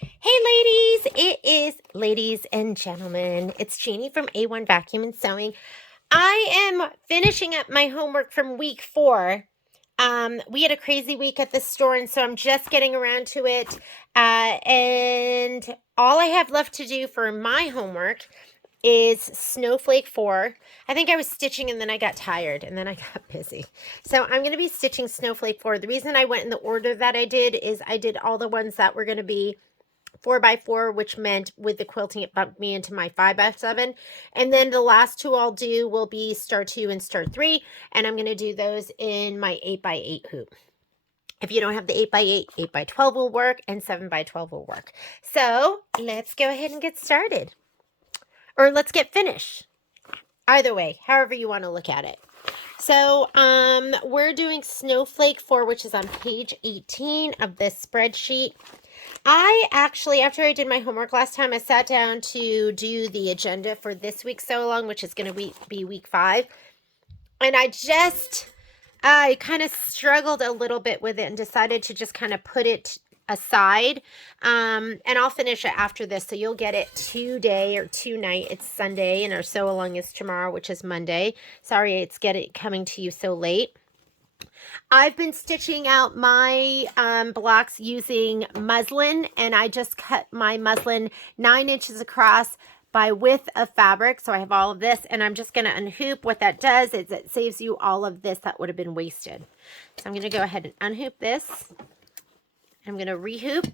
Hey ladies, it is ladies and gentlemen. It's Jeannie from A1 Vacuum and Sewing. I am finishing up my homework from week 4. We had a crazy week at the store, and so I'm just getting around to it. And all I have left to do for my homework is Snowflake 4. I think I was stitching and then I got tired and then I got busy. So I'm going to be stitching Snowflake 4. The reason I went in the order that I did is I did all the ones that were going to be 4x4, which meant with the quilting it bumped me into my 5x7, and then the last two I'll do will be star 2 and star 3, and I'm going to do those in my 8x8 hoop. If you don't have the 8x8, 8x12 will work, and 7x12 will work. So let's go ahead and get started, or let's get finished. Either way, however you want to look at it. So we're doing Snowflake 4, which is on page 18 of this spreadsheet. I actually, after I did my homework last time, I sat down to do the agenda for this week's sew along, which is going to be week 5. And I kind of struggled a little bit with it and decided to just kind of put it aside. And I'll finish it after this. So you'll get it today or tonight. It's Sunday and our sew along is tomorrow, which is Monday. Sorry, it's coming to you so late. I've been stitching out my blocks using muslin, and I just cut my muslin 9 inches across by width of fabric. So I have all of this, and I'm just going to unhoop. What that does is it saves you all of this that would have been wasted. So I'm going to go ahead and unhoop this. I'm going to rehoop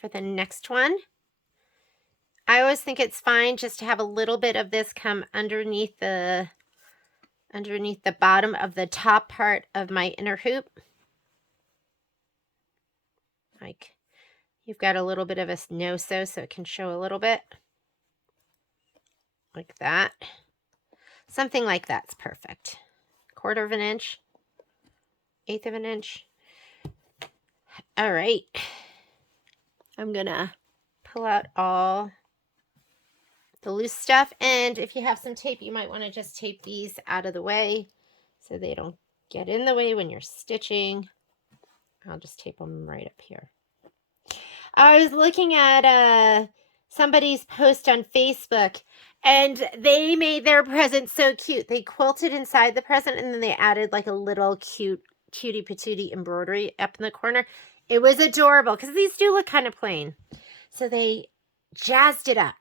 for the next one. I always think it's fine just to have a little bit of this come underneath the bottom of the top part of my inner hoop. Like you've got a little bit of a no-sew so it can show a little bit. Like that. Something like that's perfect. 1/4 of an inch. 1/8 of an inch. All right. I'm gonna pull out all the loose stuff, and if you have some tape, you might want to just tape these out of the way so they don't get in the way when you're stitching. I'll just tape them right up here. I was looking at somebody's post on Facebook, and they made their present so cute. They quilted inside the present, and then they added like a little cutie patootie embroidery up in the corner. It was adorable because these do look kind of plain. So they jazzed it up.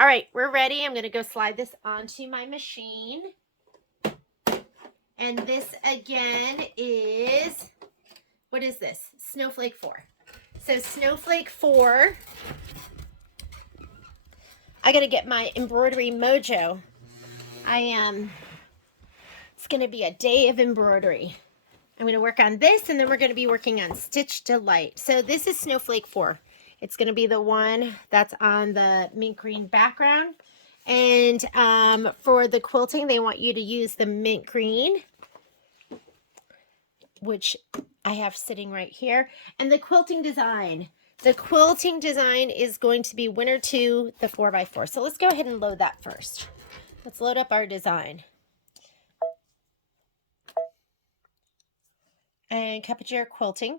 All right, we're ready. I'm going to go slide this onto my machine. And this again is, what is this? Snowflake 4. So Snowflake 4, I got to get my embroidery mojo. It's going to be a day of embroidery. I'm going to work on this, and then we're going to be working on Stitch Delight. So this is Snowflake 4. It's going to be the one that's on the mint green background. And for the quilting, they want you to use the mint green, which I have sitting right here. And the quilting design. The quilting design is going to be Winter 2, the 4x4. So let's go ahead and load that first. Let's load up our design. And Capiture Quilting.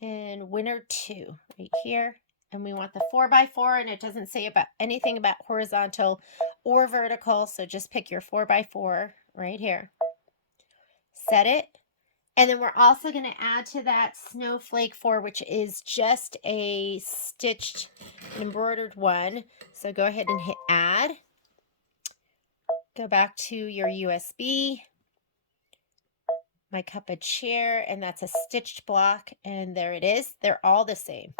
And Winter 2 right here. And we want the 4x4, and it doesn't say about anything about horizontal or vertical. So just pick your 4x4 right here. Set it. And then we're also going to add to that Snowflake 4, which is just a stitched embroidered one. So go ahead and hit add. Go back to your USB. My cup of chair, and that's a stitched block, and there it is. They're all the same.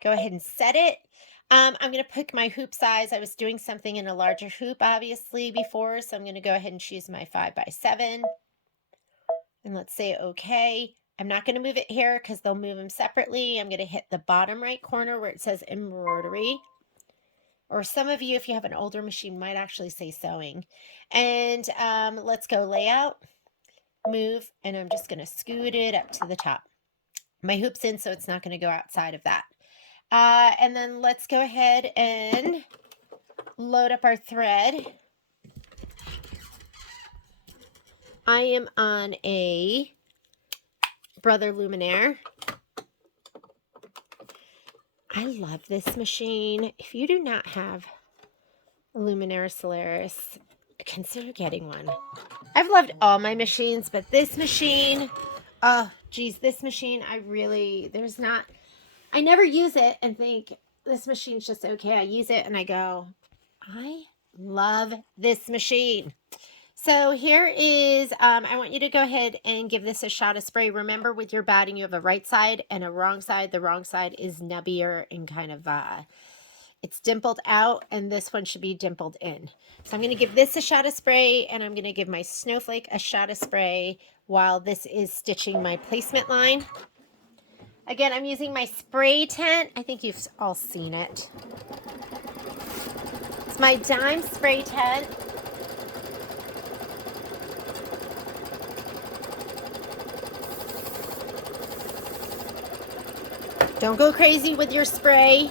Go ahead and set it. I'm going to pick my hoop size. I was doing something in a larger hoop, obviously, before, so I'm going to go ahead and choose my 5x7. And let's say okay. I'm not going to move it here because they'll move them separately. I'm going to hit the bottom right corner where it says embroidery. Or some of you, if you have an older machine, might actually say sewing. And let's go layout. Move, and I'm just going to scoot it up to the top. My hoop's in, so it's not going to go outside of that. And then let's go ahead and load up our thread. I am on a Brother Luminaire. I love this machine. If you do not have a Luminaire Solaris, consider getting one. I've loved all my machines, but this machine, oh, geez, this machine, I never use it and think this machine's just okay. I use it and I go, I love this machine. So here is, I want you to go ahead and give this a shot of spray. Remember, with your batting, you have a right side and a wrong side. The wrong side is nubbier and kind of, it's dimpled out, and this one should be dimpled in. So I'm going to give this a shot of spray, and I'm going to give my Snowflake a shot of spray while this is stitching my placement line. Again, I'm using my spray tent. I think you've all seen it. It's my dime spray tent. Don't go crazy with your spray.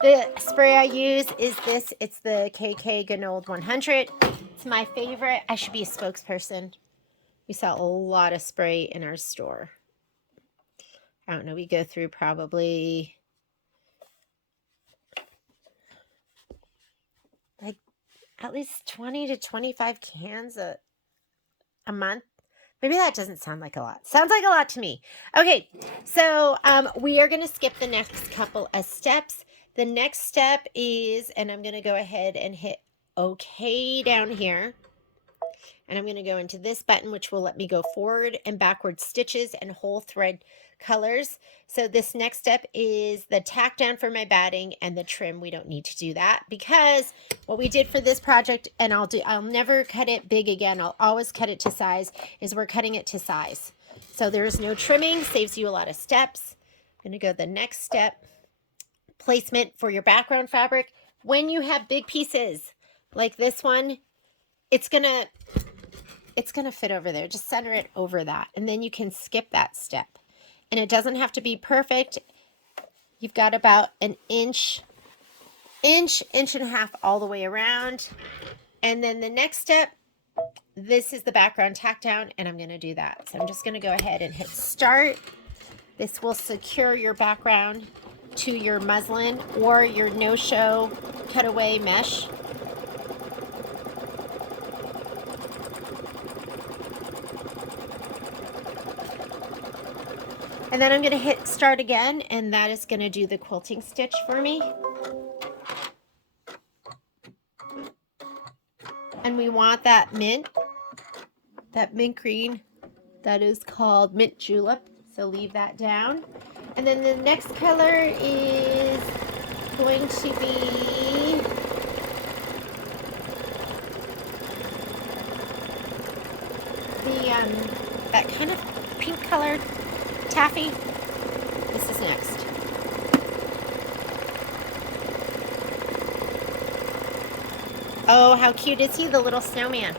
The spray I use is this. It's the KK Ganold 100. It's my favorite. I should be a spokesperson. We sell a lot of spray in our store. I don't know. We go through probably like at least 20 to 25 cans a month. Maybe that doesn't sound like a lot. Sounds like a lot to me. Okay, so we are going to skip the next couple of steps. The next step is, and I'm going to go ahead and hit OK down here. And I'm going to go into this button, which will let me go forward and backward stitches and whole thread colors. So this next step is the tack down for my batting and the trim. We don't need to do that because what we did for this project, and I'll never cut it big again. I'll always cut it to size, is we're cutting it to size. So there's no trimming, saves you a lot of steps. I'm going to go the next step, placement for your background fabric. When you have big pieces like this one, it's going to fit over there. Just center it over that. And then you can skip that step. And it doesn't have to be perfect. You've got about an inch and a half all the way around. And then the next step, this is the background tack down, and I'm going to do that. So I'm just going to go ahead and hit start. This will secure your background to your muslin or your no-show cutaway mesh. And then I'm going to hit start again, and that is going to do the quilting stitch for me. And we want that mint green. That is called mint julep. So leave that down. And then the next color is going to be that kind of pink colored taffy. This is next. Oh, how cute is he, the little snowman?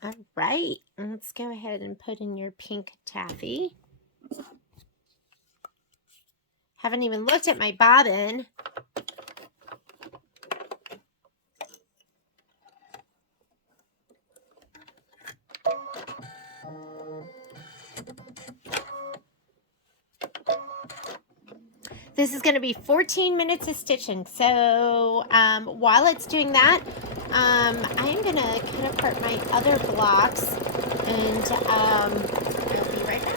All right, let's go ahead and put in your pink taffy. Haven't even looked at my bobbin. This is going to be 14 minutes of stitching. So while it's doing that, I am going to cut apart my other blocks, and I'll be right back.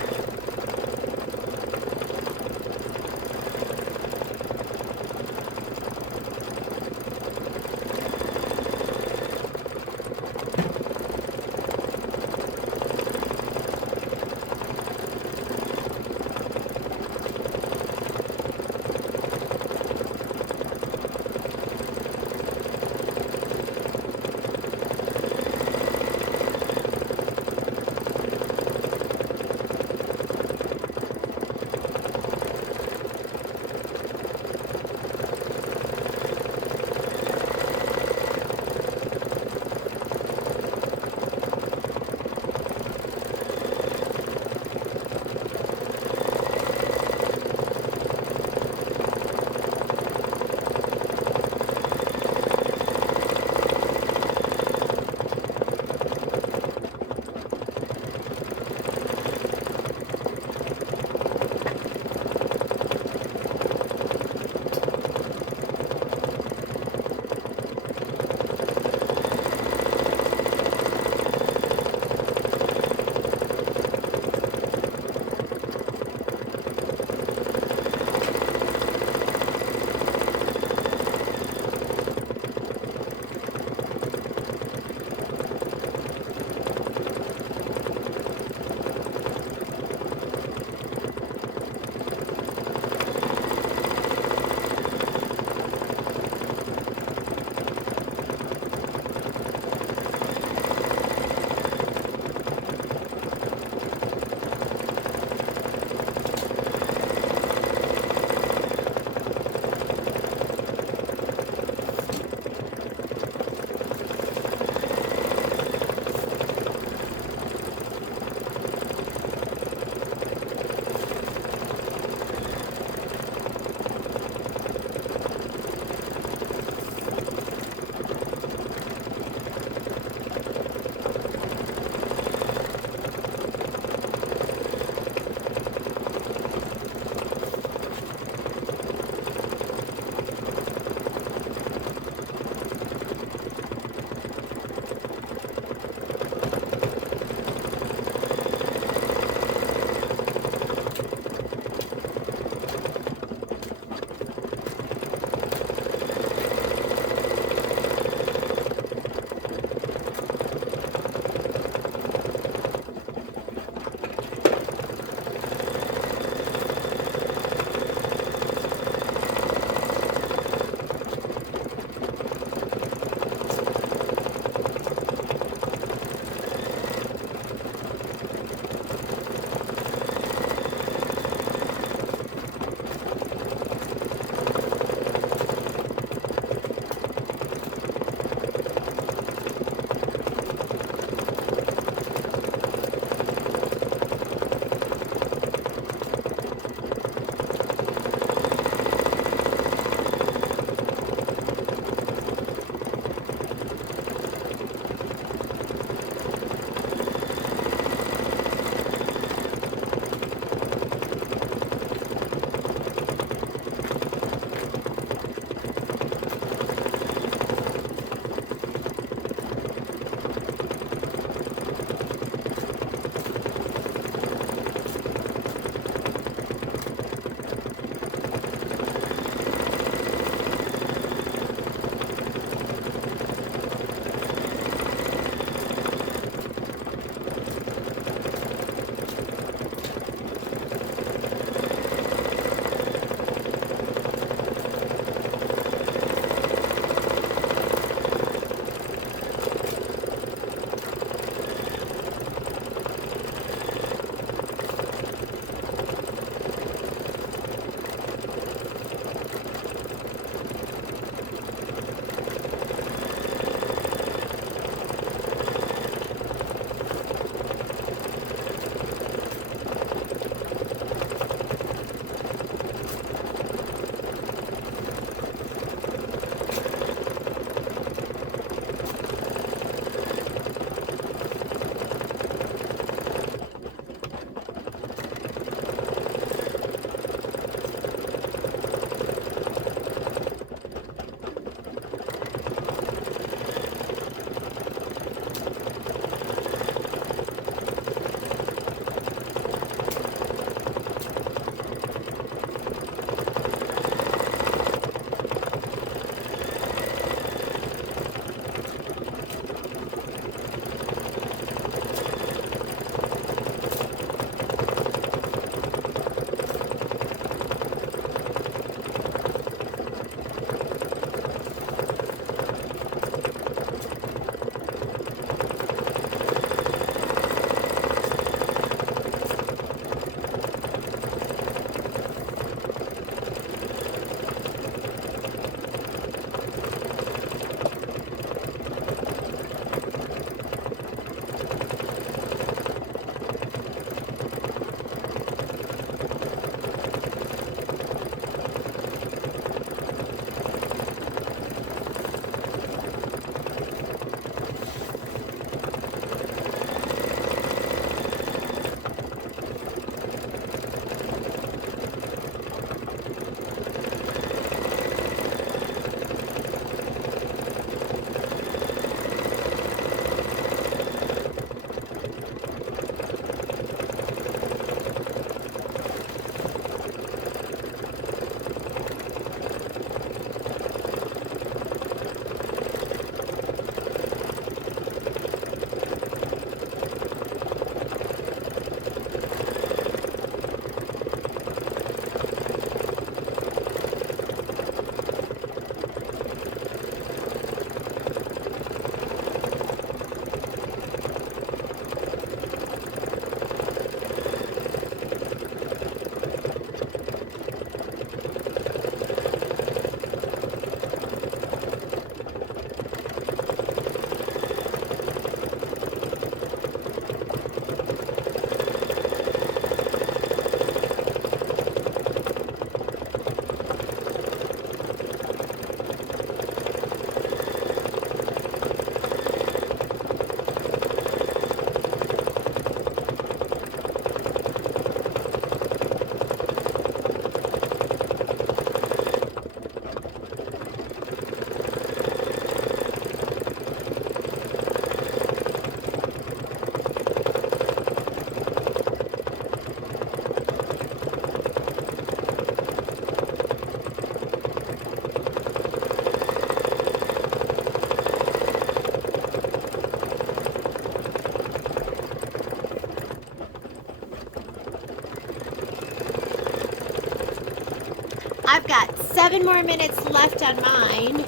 I've got 7 more minutes left on mine.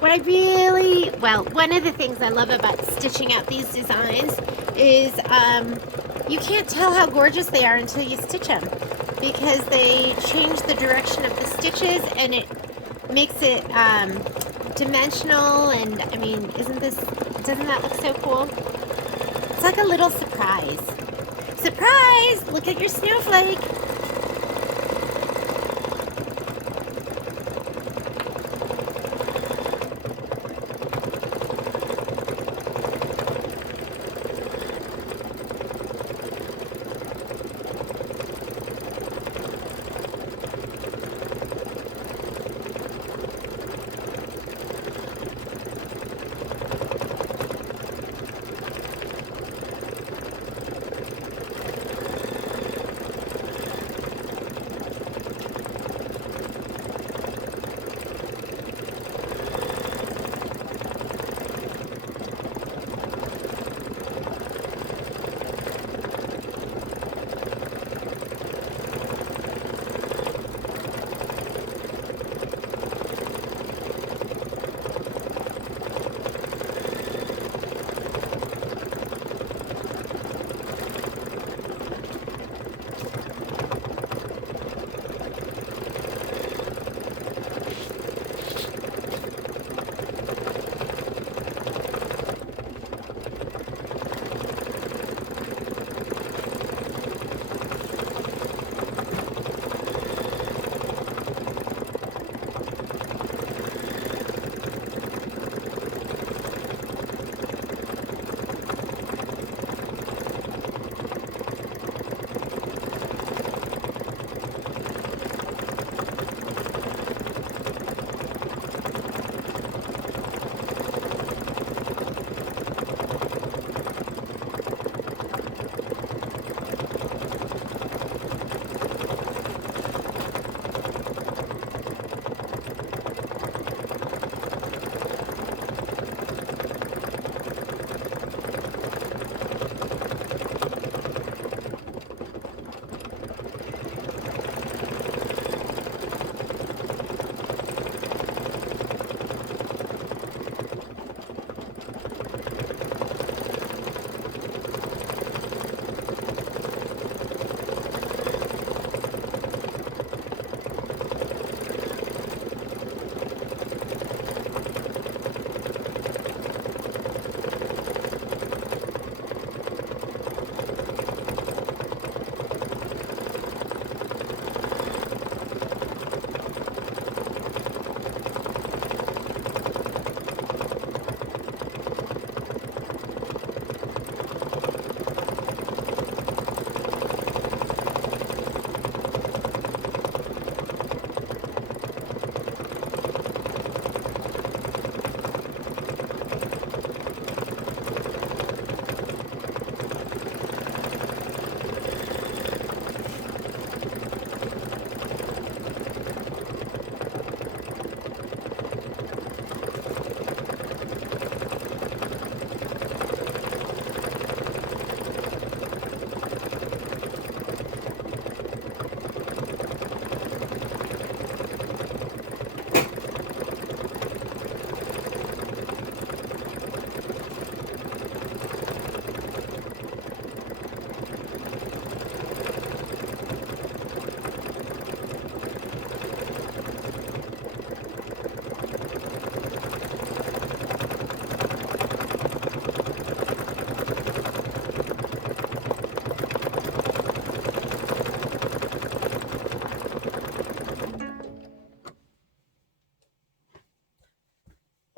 What I really, well, one of the things I love about stitching out these designs is you can't tell how gorgeous they are until you stitch them, because they change the direction of the stitches and it makes it dimensional. And I mean, doesn't that look so cool? It's like a little surprise. Surprise! Look at your snowflake.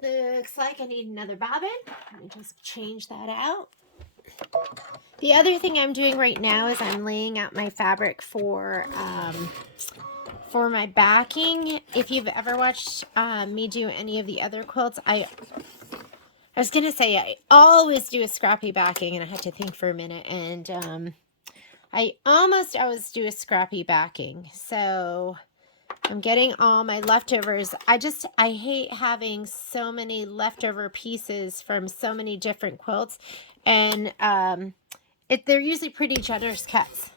Looks like I need another bobbin. Let me just change that out. The other thing I'm doing right now is I'm laying out my fabric for my backing. If you've ever watched me do any of the other quilts, I was gonna say I always do a scrappy backing, and I had to think for a minute, and I almost always do a scrappy backing. So I'm getting all my leftovers. I hate having so many leftover pieces from so many different quilts, and they're usually pretty generous cuts.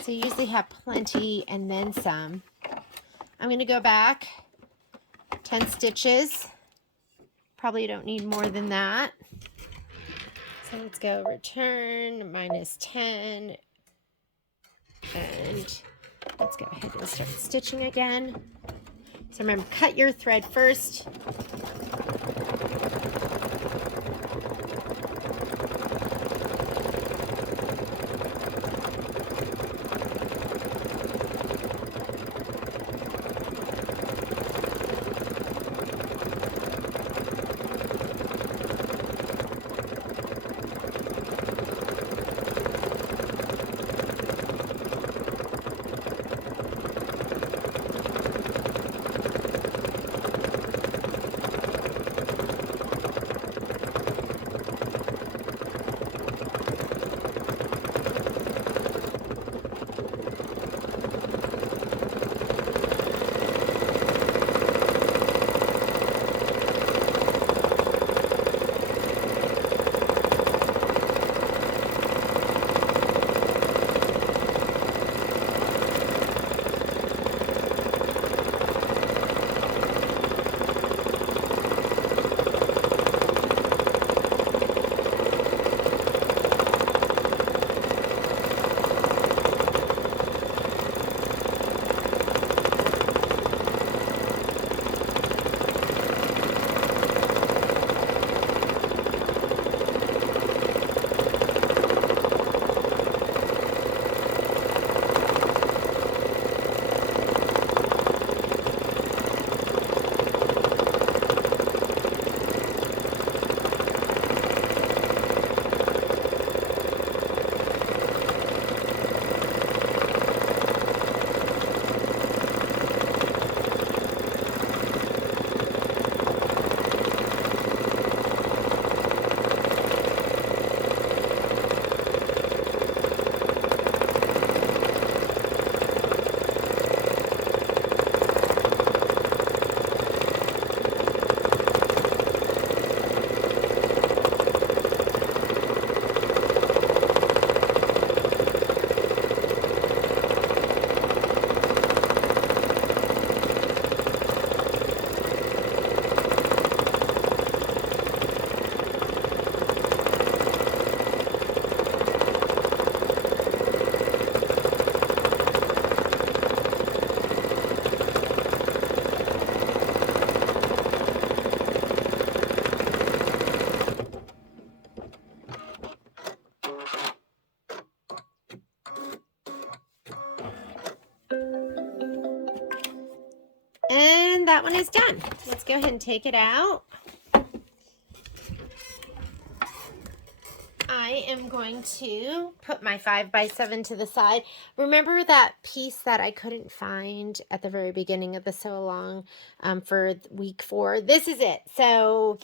So you usually have plenty and then some. I'm going to go back 10 stitches. Probably don't need more than that. So let's go return minus 10. And let's go ahead and start stitching again. So remember, cut your thread first. And that one is done. Let's go ahead and take it out. I am going to put my 5x7 to the side. Remember that piece that I couldn't find at the very beginning of the sew along for week 4? This is it. So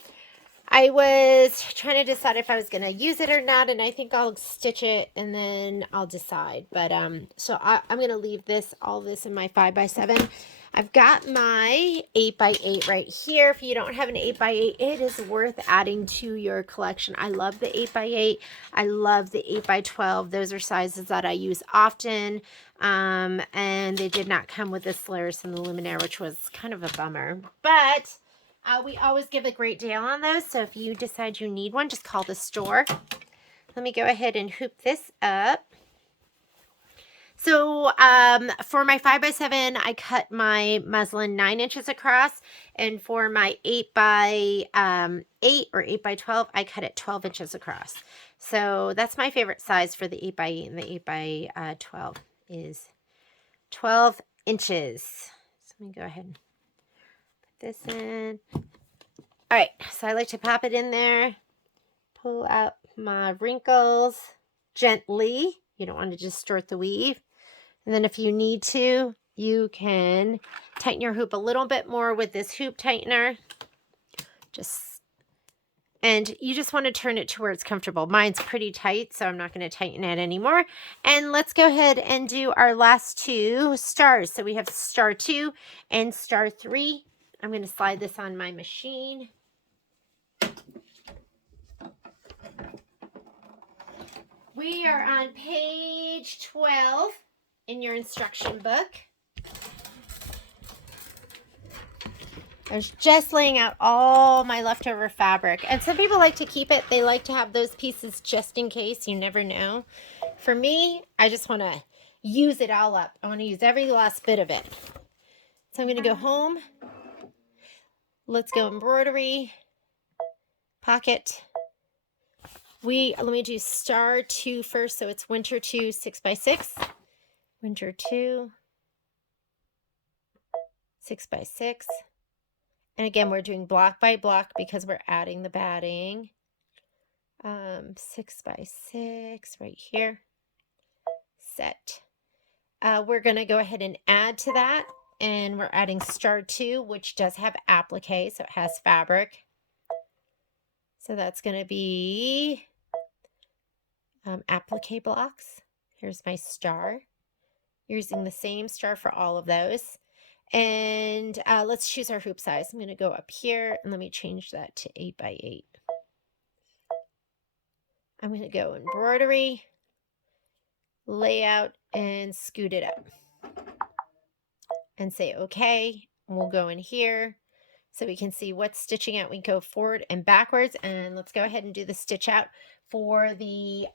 I was trying to decide if I was going to use it or not, and I think I'll stitch it and then I'll decide. But so I'm going to leave all this in my 5x7. I've got my 8x8 right here. If you don't have an 8x8, it is worth adding to your collection. I love the 8x8. I love the 8x12. Those are sizes that I use often. And they did not come with the Solaris and the Luminaire, which was kind of a bummer. But we always give a great deal on those. So if you decide you need one, just call the store. Let me go ahead and hoop this up. So for my 5x7, I cut my muslin 9 inches across, and for my 8x8 or 8x12, I cut it 12 inches across. So that's my favorite size for the 8x8 and the 8x12 is 12 inches. So let me go ahead and put this in. All right, so I like to pop it in there, pull out my wrinkles gently. You don't want to distort the weave. And then if you need to, you can tighten your hoop a little bit more with this hoop tightener. And you just want to turn it to where it's comfortable. Mine's pretty tight, so I'm not going to tighten it anymore. And let's go ahead and do our last 2 stars. So we have star 2 and star 3. I'm going to slide this on my machine. We are on page 12 in your instruction book. I was just laying out all my leftover fabric. And some people like to keep it. They like to have those pieces just in case. You never know. For me, I just want to use it all up. I want to use every last bit of it. So I'm going to go home. Let's go embroidery. Pocket. Let me do star 2 first. So it's winter 2, 6x6. Winter 2, 6x6. And again, we're doing block by block because we're adding the batting. 6x6 right here. Set. We're going to go ahead and add to that. And we're adding star 2, which does have applique, so it has fabric. So that's going to be applique blocks. Here's my star. Using the same star for all of those. And let's choose our hoop size. I'm going to go up here and let me change that to 8x8. I'm going to go embroidery, layout, and scoot it up. And say okay. We'll go in here so we can see what's stitching out. We go forward and backwards. And let's go ahead and do the stitch out for the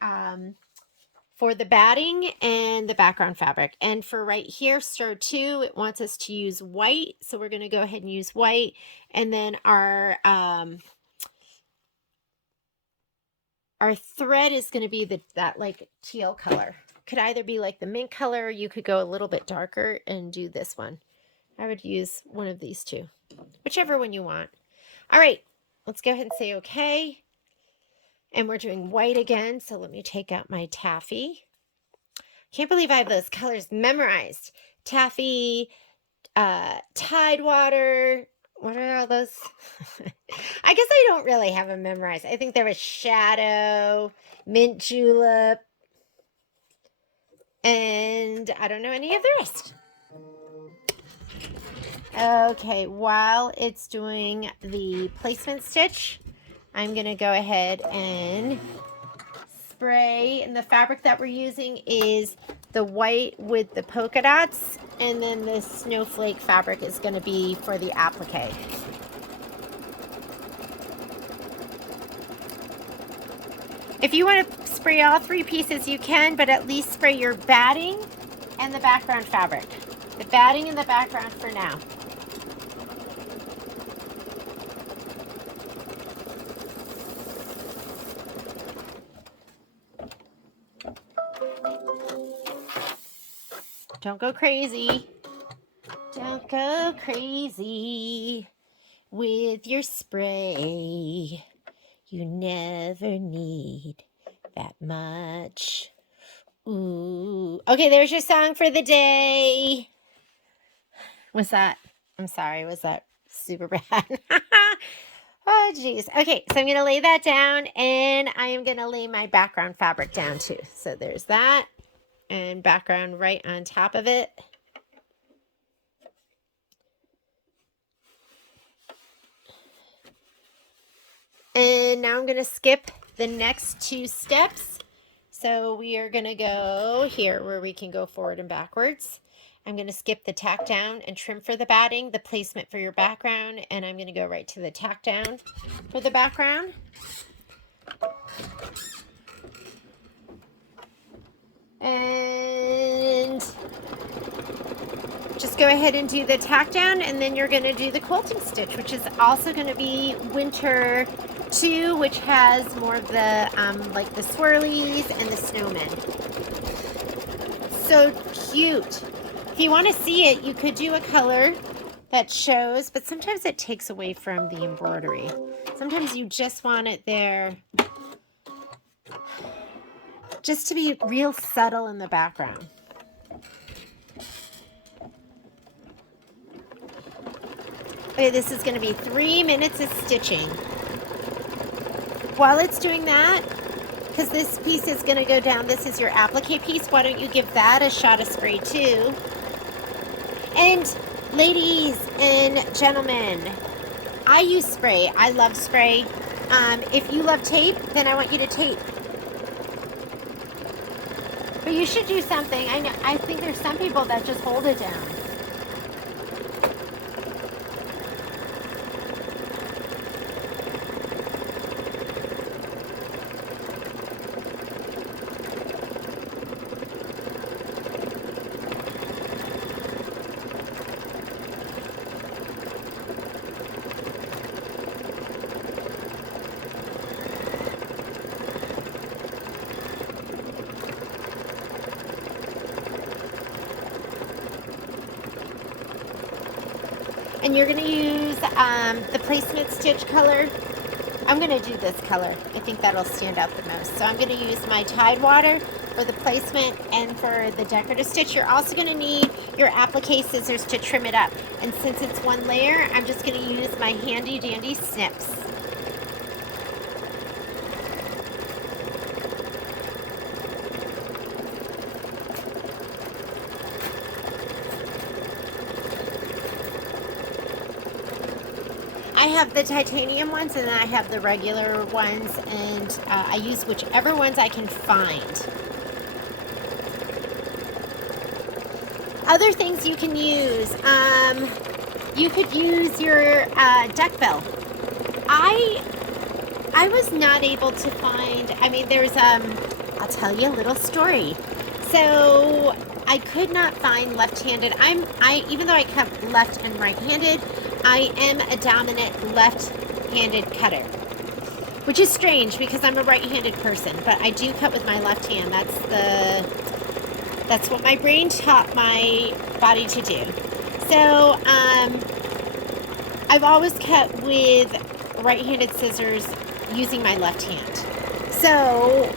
batting and the background fabric. And for right here, star 2, it wants us to use white. So we're going to go ahead and use white. And then our thread is going to be that like teal color. Could either be like the mint color, or you could go a little bit darker and do this one. I would use one of these two, whichever one you want. All right, let's go ahead and say okay. And we're doing white again. So let me take out my taffy. Can't believe I have those colors memorized. Taffy, Tidewater. What are all those? I guess I don't really have them memorized. I think there was Shadow, Mint Julep, and I don't know any of the rest. Okay, while it's doing the placement stitch, I'm going to go ahead and spray. And the fabric that we're using is the white with the polka dots. And then the Snowflake fabric is going to be for the applique. If you want to spray all 3 pieces, you can, but at least spray your batting and the background fabric. The batting and the background for now. Don't go crazy. Don't go crazy with your spray. You never need that much. Ooh. Okay, there's your song for the day. Was that? I'm sorry. Was that super bad? Oh, geez. Okay, so I'm going to lay that down, and I am going to lay my background fabric down too. So there's that. And background right on top of it. And now I'm going to skip the next 2 steps. So we are going to go here where we can go forward and backwards. I'm going to skip the tack down and trim for the batting, the placement for your background, and I'm going to go right to the tack down for the background. And just go ahead and do the tack down, and then you're going to do the quilting stitch, which is also going to be winter 2, which has more of the like the swirlies and the snowmen. So cute. If you want to see it, you could do a color that shows, but sometimes it takes away from the embroidery. Sometimes you just want it there just to be real subtle in the background. Okay, this is going to be 3 minutes of stitching. While it's doing that, because this piece is going to go down, this is your applique piece, why don't you give that a shot of spray too? And ladies and gentlemen, I use spray. I love spray. If you love tape, then I want you to tape. But you should do something. I think there's some people that just hold it down. And you're going to use the placement stitch color. I'm going to do this color. I think that'll stand out the most. So I'm going to use my Tidewater for the placement and for the decorative stitch. You're also going to need your applique scissors to trim it up. And since it's one layer, I'm just going to use my handy dandy snips. I have the titanium ones and then I have the regular ones, and I use whichever ones I can find. Other things you can use, you could use your duckbill. I was not able to find, I mean, there's, I'll tell you a little story. So I could not find left-handed. Even though I cut left and right-handed, I am a dominant left-handed cutter, which is strange because I'm a right-handed person, but I do cut with my left hand. That's what my brain taught my body to do. So I've always cut with right-handed scissors using my left hand. So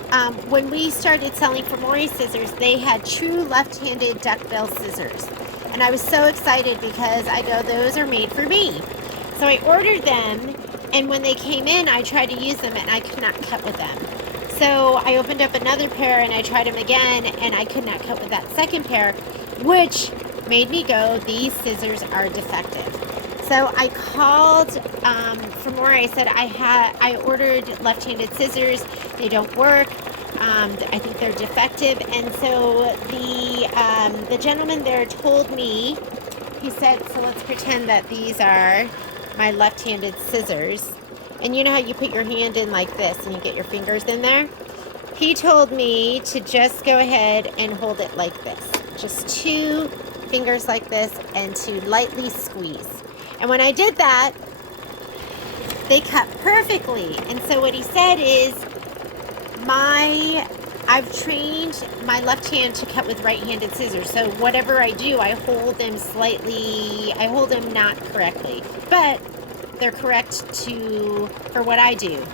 when we started selling Fermori scissors, they had true left-handed duckbill scissors. And I was so excited because I go, those are made for me. So I ordered them, and when they came in, I tried to use them, and I could not cut with them. So I opened up another pair, and I tried them again, and I could not cut with that second pair, which made me go, these scissors are defective. So I called Fermori. I said I ordered left-handed scissors. They don't work. I think they're defective. And so the gentleman there told me, he said, so let's pretend that these are my left-handed scissors. And you know how you put your hand in like this and you get your fingers in there? He told me to just go ahead and hold it like this. Just 2 fingers like this and to lightly squeeze. And when I did that, they cut perfectly. And so what he said is, I've trained my left hand to cut with right-handed scissors. So whatever I do, I hold them not correctly, but they're correct for what I do.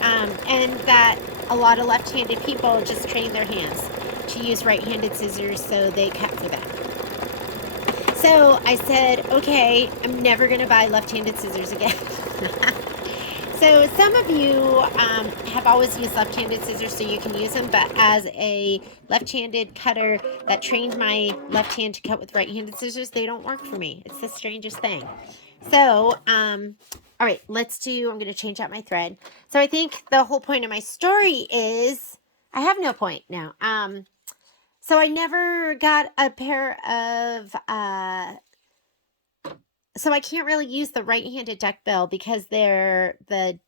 And that a lot of left-handed people just train their hands to use right-handed scissors, so they cut for them. So I said, okay, I'm never going to buy left-handed scissors again. So some of you have always used left-handed scissors, so you can use them, but as a left-handed cutter that trained my left hand to cut with right-handed scissors, they don't work for me. It's the strangest thing. So, all right, I'm going to change out my thread. So I think the whole point of my story is, I have no point now. So I never got a pair of, so I can't really use the right-handed duckbill because they're the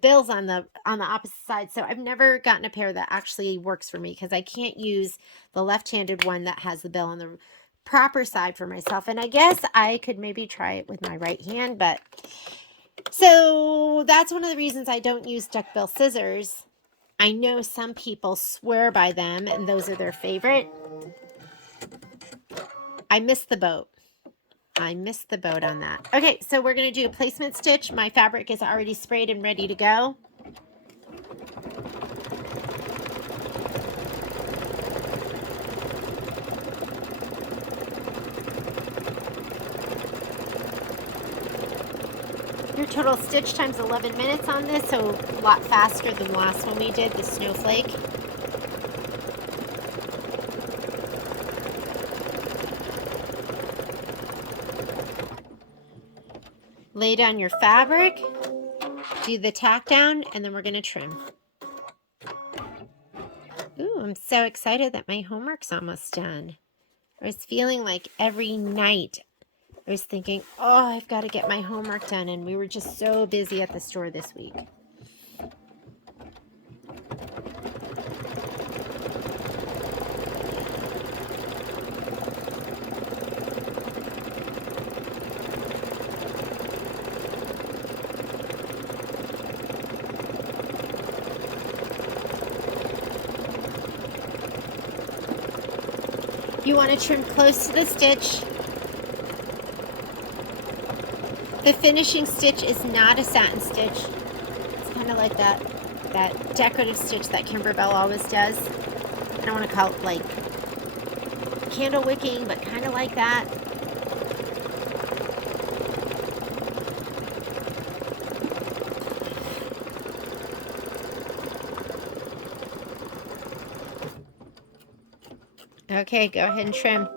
bill's on the opposite side. So I've never gotten a pair that actually works for me because I can't use the left-handed one that has the bill on the proper side for myself. And I guess I could maybe try it with my right hand, but so that's one of the reasons I don't use duckbill scissors. I know some people swear by them and those are their favorite. I missed the boat. I missed the boat on that. Okay, so we're going to do a placement stitch. My fabric is already sprayed and ready to go. Your total stitch time's 11 minutes on this, so a lot faster than the last one we did, the Snowflake. Lay down your fabric, do the tack down, and then we're going to trim. Ooh, I'm so excited that my homework's almost done. I was feeling like every night I was thinking, oh, I've got to get my homework done, and we were just so busy at the store this week. You want to trim close to the stitch. The finishing stitch is not a satin stitch. It's kind of like that decorative stitch that Kimberbell always does. I don't want to call it like candle wicking, but kind of like that. Okay, go ahead and trim.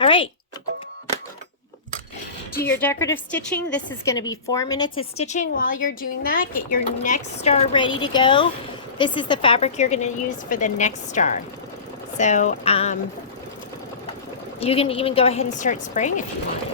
All right. Do your decorative stitching. This is going to be 4 minutes of stitching. While you're doing that, get your next star ready to go. This is the fabric you're going to use for the next star. So you can even go ahead and start spraying if you want.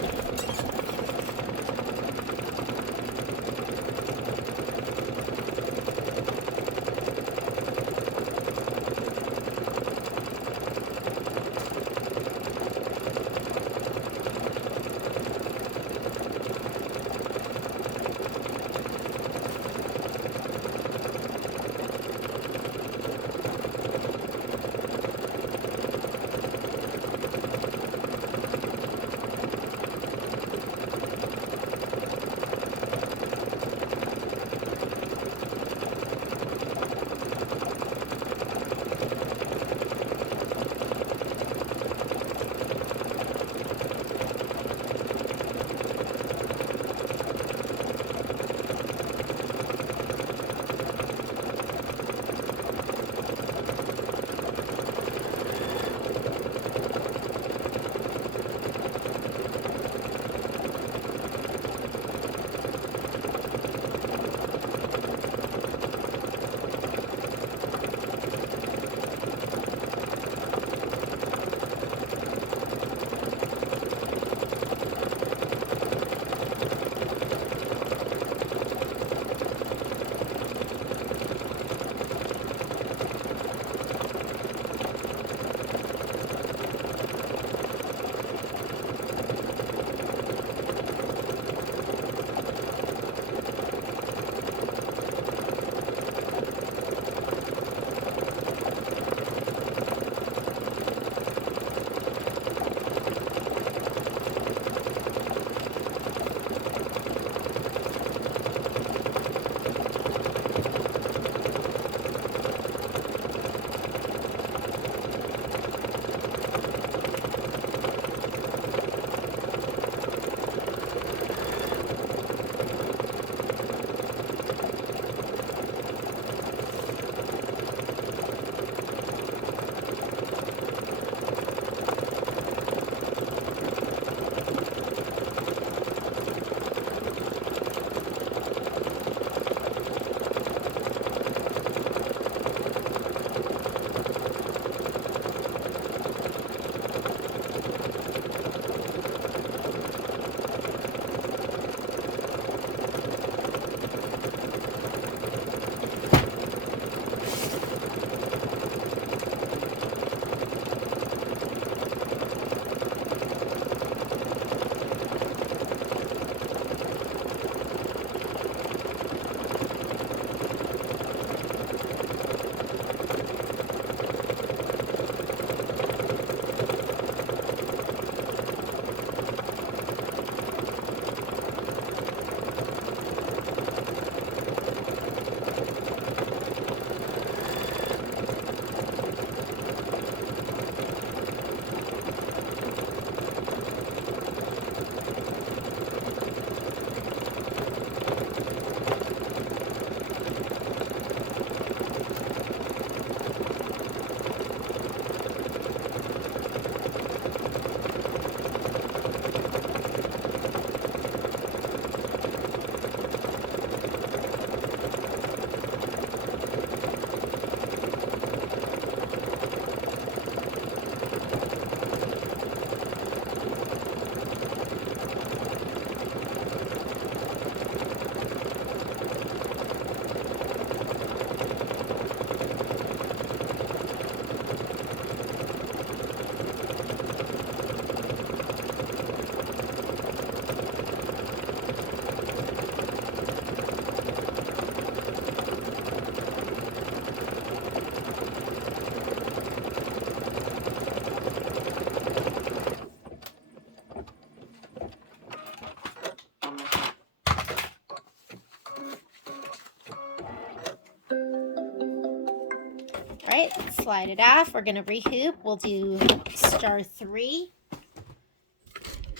right, let's slide it off. We're going to rehoop. We'll do star 3.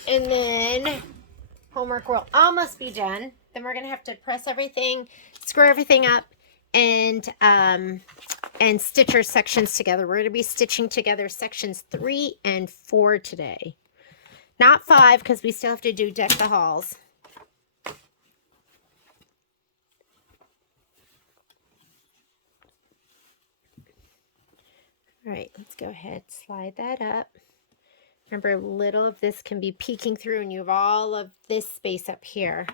And then homework will almost be done. Then we're going to have to press everything, screw everything up, and stitch our sections together. We're going to be stitching together sections 3 and 4 today. Not 5, because we still have to do deck the halls. All right, let's go ahead, slide that up. Remember, a little of this can be peeking through, and you have all of this space up here.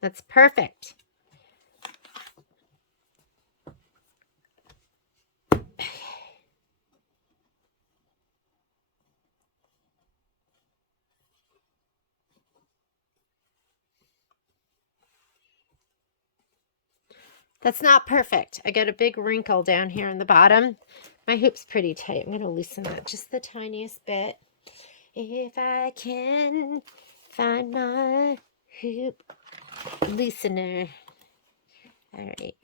That's perfect. That's not perfect. I got a big wrinkle down here in the bottom. My hoop's pretty tight. I'm going to loosen that just the tiniest bit. If I can find my hoop loosener. All right.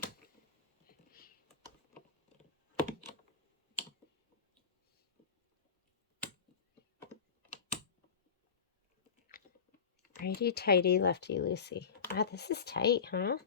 Righty tighty, lefty loosey. Wow, this is tight, huh?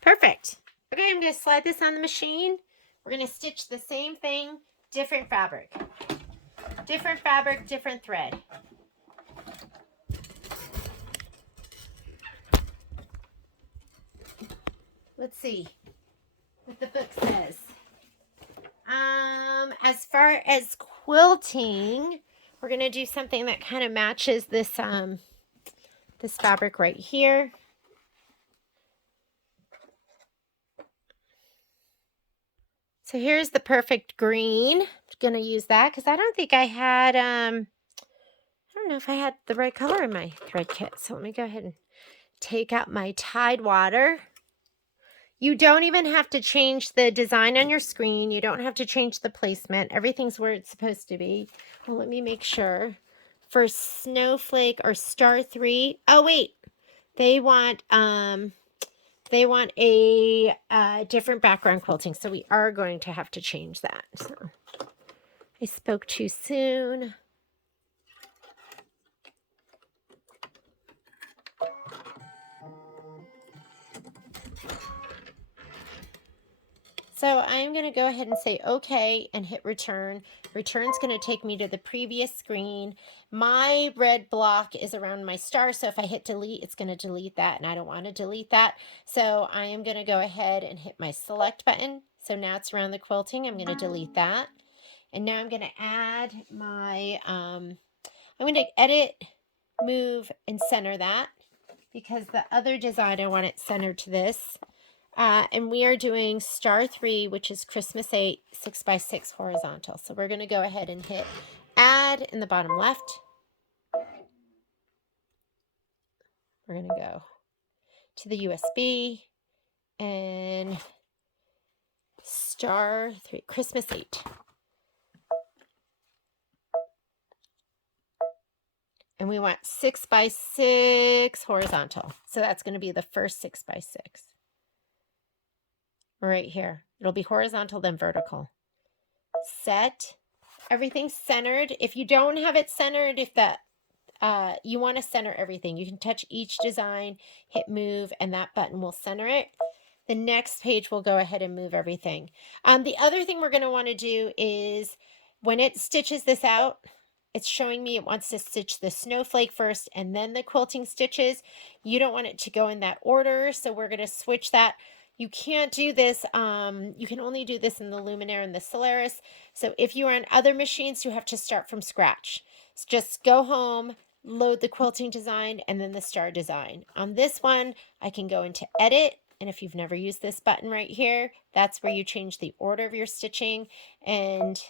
Perfect. Okay, I'm going to slide this on the machine. We're going to stitch the same thing, different fabric. Different fabric, different thread. Let's see what the book says. As far as quilting, we're going to do something that kind of matches this this fabric right here. So here's the perfect green. I'm going to use that because I don't think I had, I don't know if I had the right color in my thread kit. So let me go ahead and take out my Tide water. You don't even have to change the design on your screen. You don't have to change the placement. Everything's where it's supposed to be. Well, let me make sure. For Snowflake or Star 3. Oh, wait. They want a different background quilting. So we are going to have to change that. So I spoke too soon. So I'm going to go ahead and say okay and hit return. Return's going to take me to the previous screen. My red block is around my star, so if I hit delete, it's going to delete that, and I don't want to delete that. So I am going to go ahead and hit my select button. So now it's around the quilting. I'm going to delete that. And now I'm going to add my, I'm going to edit, move, and center that because the other design, I want it centered to this. And we are doing Star 3, which is Christmas 8, 6x6 horizontal. So we're going to go ahead and hit add in the bottom left. We're going to go to the USB and Star 3, Christmas 8. And we want 6x6 horizontal. So that's going to be the first 6x6. Right here. It'll be horizontal, then vertical. Set. Everything's centered. If you don't have it centered, if that you want to center everything, you can touch each design, hit move, and that button will center it. The next page will go ahead and move everything. The other thing we're going to want to do is when it stitches this out, It's showing me it wants to stitch the snowflake first and then the quilting stitches. You don't want it to go in that order, so we're going to switch that. You can't do this, you can only do this in the Luminaire and the Solaris. So if you are on other machines, you have to start from scratch. So just go home, load the Quilting Design and then the Star Design. On this one, I can go into Edit, and if you've never used this button right here, that's where you change the order of your stitching, and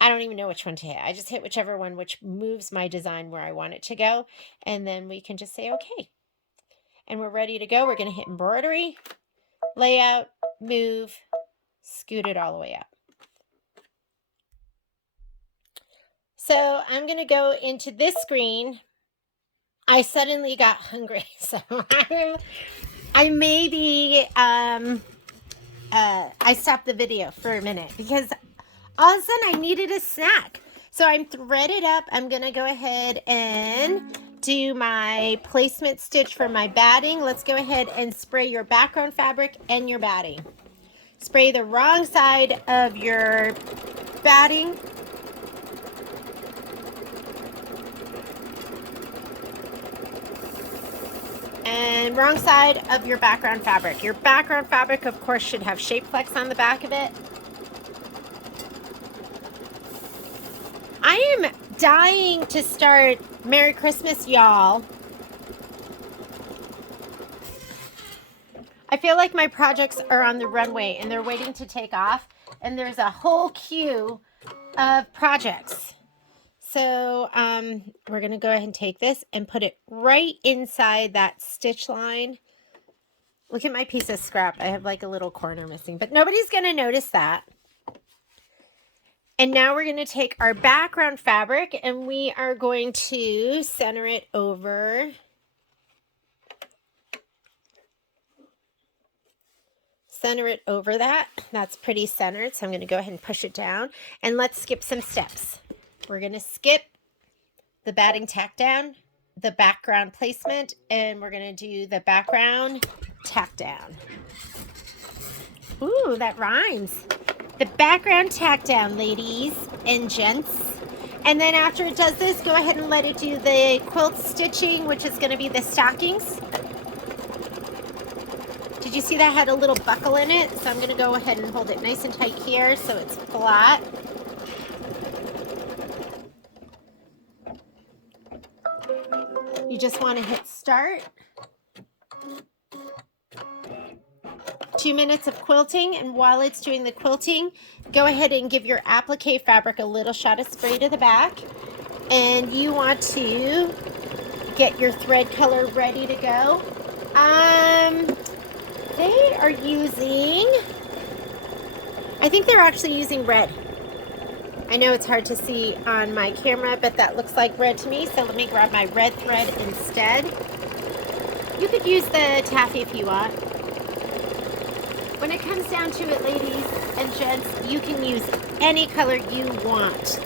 I don't even know which one to hit. I just hit whichever one, which moves my design where I want it to go. And then we can just say, okay. And we're ready to go. We're going to hit embroidery, layout, move, scoot it all the way up. So I'm going to go into this screen. I suddenly got hungry. So I maybe, I stopped the video for a minute because all of a sudden I needed a snack. So I'm threaded up. I'm going to go ahead and do my placement stitch for my batting. Let's go ahead and spray your background fabric and your batting. Spray the wrong side of your batting. And wrong side of your background fabric. Your background fabric, of course, should have shape flex on the back of it. I am dying to start Merry Christmas, y'all. I feel like my projects are on the runway and they're waiting to take off, and there's a whole queue of projects. So we're going to go ahead and take this and put it right inside that stitch line. Look at my piece of scrap. I have like a little corner missing, but nobody's going to notice that. And now we're going to take our background fabric and we are going to center it over. Center it over that. That's pretty centered. So I'm going to go ahead and push it down. And let's skip some steps. We're going to skip the batting tack down, the background placement, and we're going to do the background tack down. Ooh, that rhymes. The background tack down, ladies and gents. And then after it does this, go ahead and let it do the quilt stitching, which is going to be the stockings. Did you see that had a little buckle in it? So I'm going to go ahead and hold it nice and tight here so it's flat. You just want to hit start. 2 minutes of quilting, and while it's doing the quilting, go ahead and give your applique fabric a little shot of spray to the back. And you want to get your thread color ready to go. They are using, I think they're actually using red. I know it's hard to see on my camera, but that looks like red to me. So let me grab my red thread instead. You could use the taffy if you want. When it comes down to it, ladies and gents, you can use any color you want.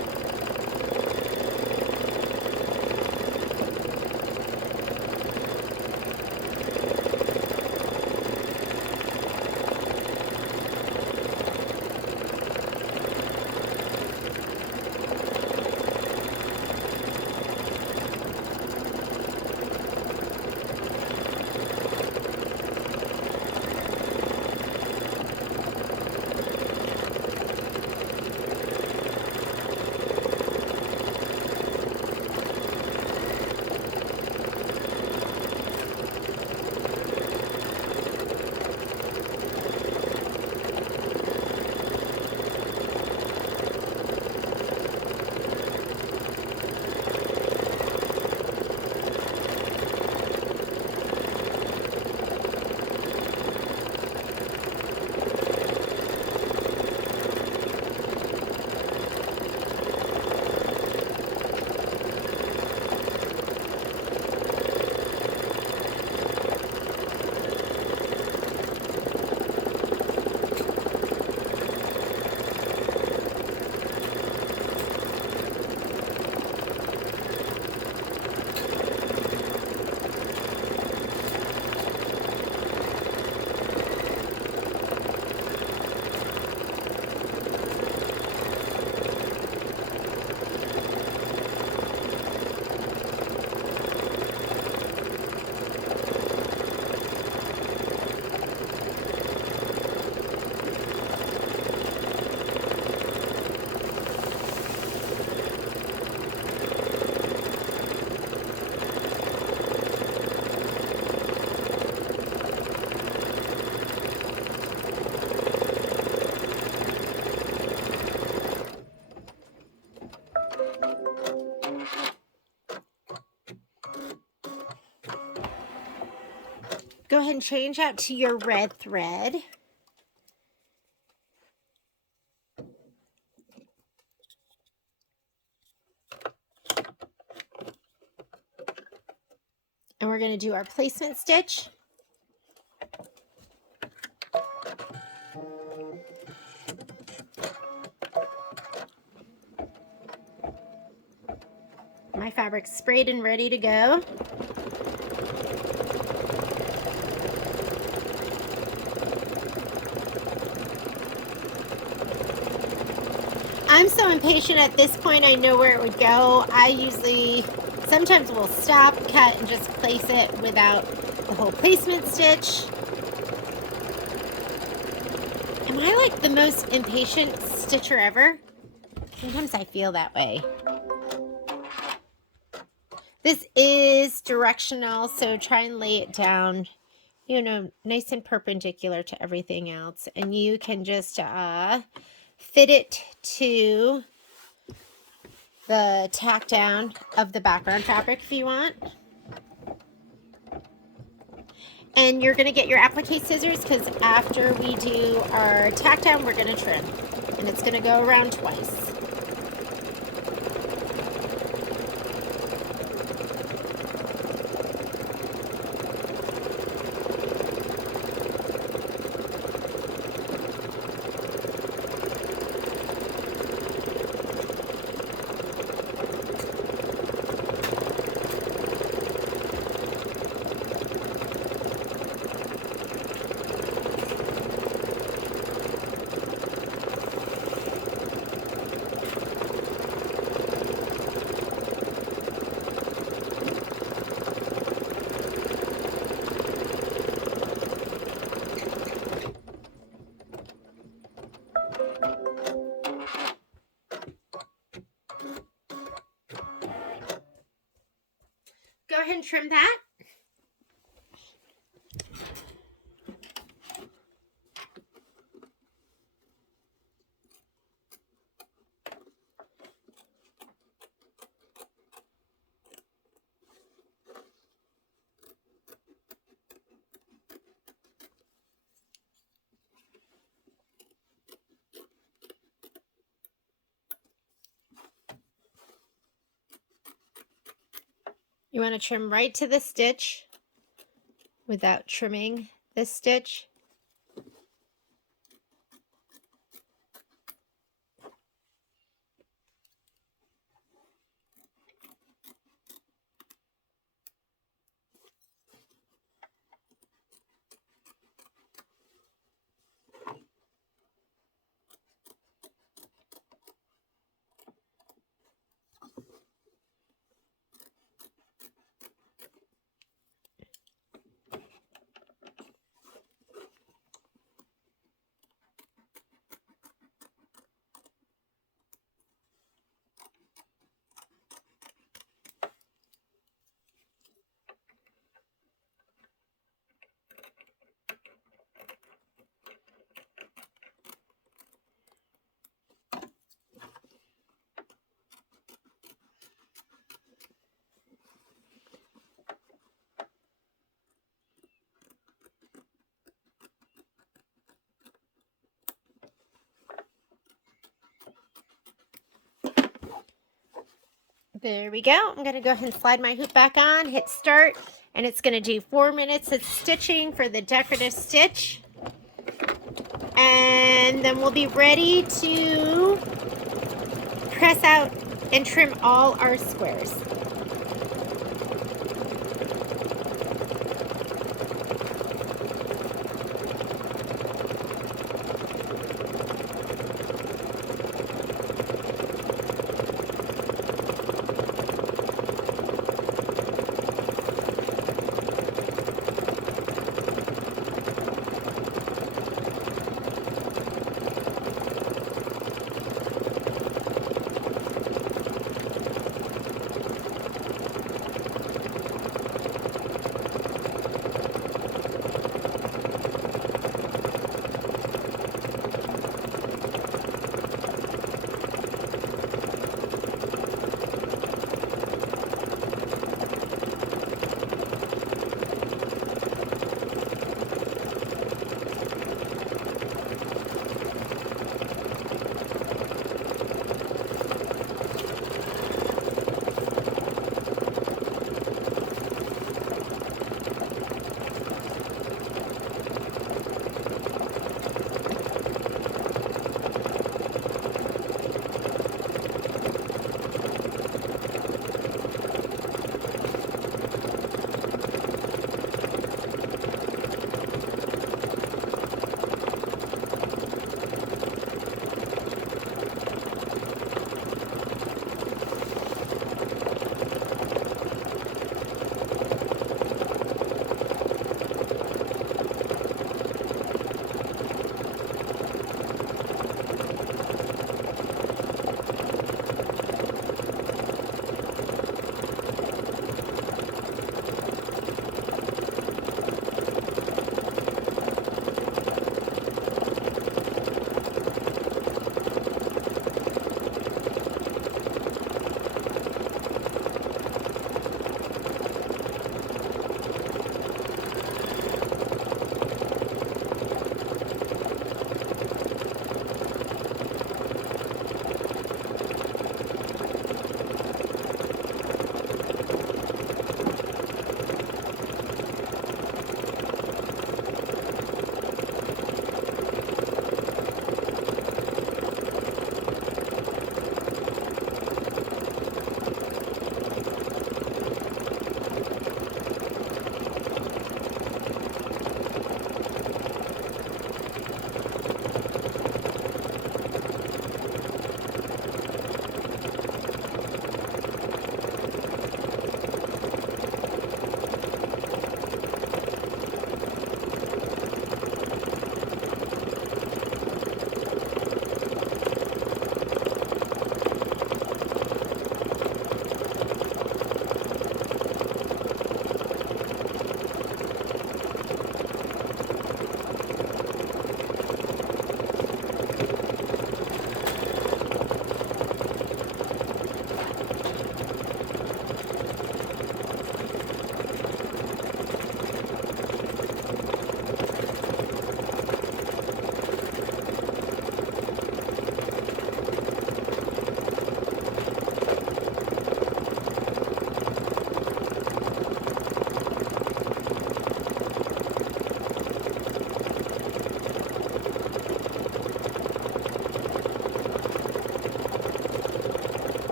ahead and change out to your red thread. And we're going to do our placement stitch. My fabric's sprayed and ready to go. I'm so impatient at this point, I know where it would go. I usually sometimes will stop, cut, and just place it without the whole placement stitch. Am I like the most impatient stitcher ever? Sometimes I feel that way. This is directional, so try and lay it down, you know, nice and perpendicular to everything else. And you can just fit it to the tack down of the background fabric if you want. And you're going to get your applique scissors because after we do our tack down, we're going to trim. And it's going to go around twice. Go ahead and trim that. You want to trim right to the stitch without trimming this stitch. There we go. I'm going to go ahead and slide my hoop back on, hit start, and it's going to do 4 minutes of stitching for the decorative stitch. And then we'll be ready to press out and trim all our squares.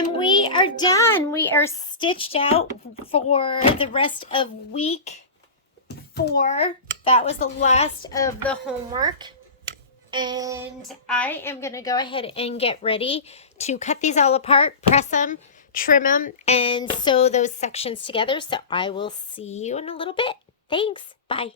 And we are done. We are stitched out for the rest of week 4. That was the last of the homework. And I am going to go ahead and get ready to cut these all apart, press them, trim them, and sew those sections together. So I will see you in a little bit. Thanks. Bye.